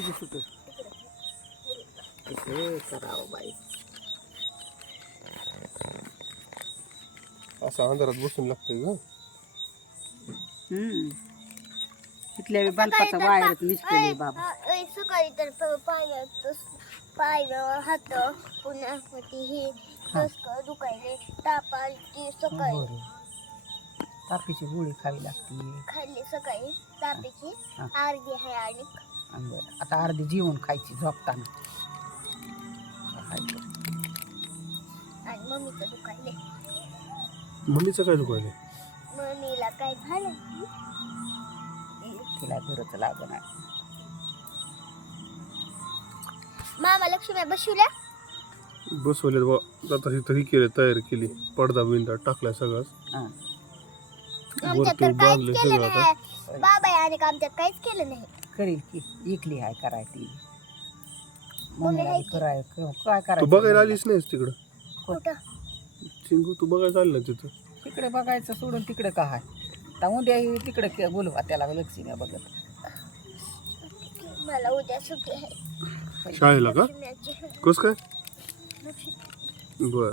तुझं सुट कसं करावं बाई. असं अंधारात बसून लागतंय ग. तिथल्या बल्पाचा वायरच निसकेले बाबा. सकाळी तर पाय हात पुन्हा हे दुखायले ताप आली सकाळी. तापीची गोळी खावी लागते. खाल्ली सकाळी तापीची अर्धी आहे आणि बरं आता अर्धी जेवण खायची झोपताना. आणि मम्मीचं दुखायले. मम्मीचं काय दुखायलंय? मम्मीला काय झालं तिला घरच लागण आहे. मामा लक्ष्मी बसवल्या बसवले बा. आता इथं ही केलं, तयारी केली, पडदा बिंदा टाकलाय सगळाच. आमच्यात तर काहीच केलं नाही बाबा आणि आमच्यात काहीच केलं नाही. करील की एकली आहे करायची. मम्मी मम्मीला कराय काय तू करायचं. बघायला आलीच नाहीस तिकडं? कुठं चिंगू तू बघायला आली ना तिथं? तिकडे बघायचं सोडून तिकडे का आहे. आता उद्या तिकडे बोलवा त्याला लक्ष्मी बघत. मला उद्या सुट्टी आहे शाळेला का? लक्ष्मीची. कस काय? बर.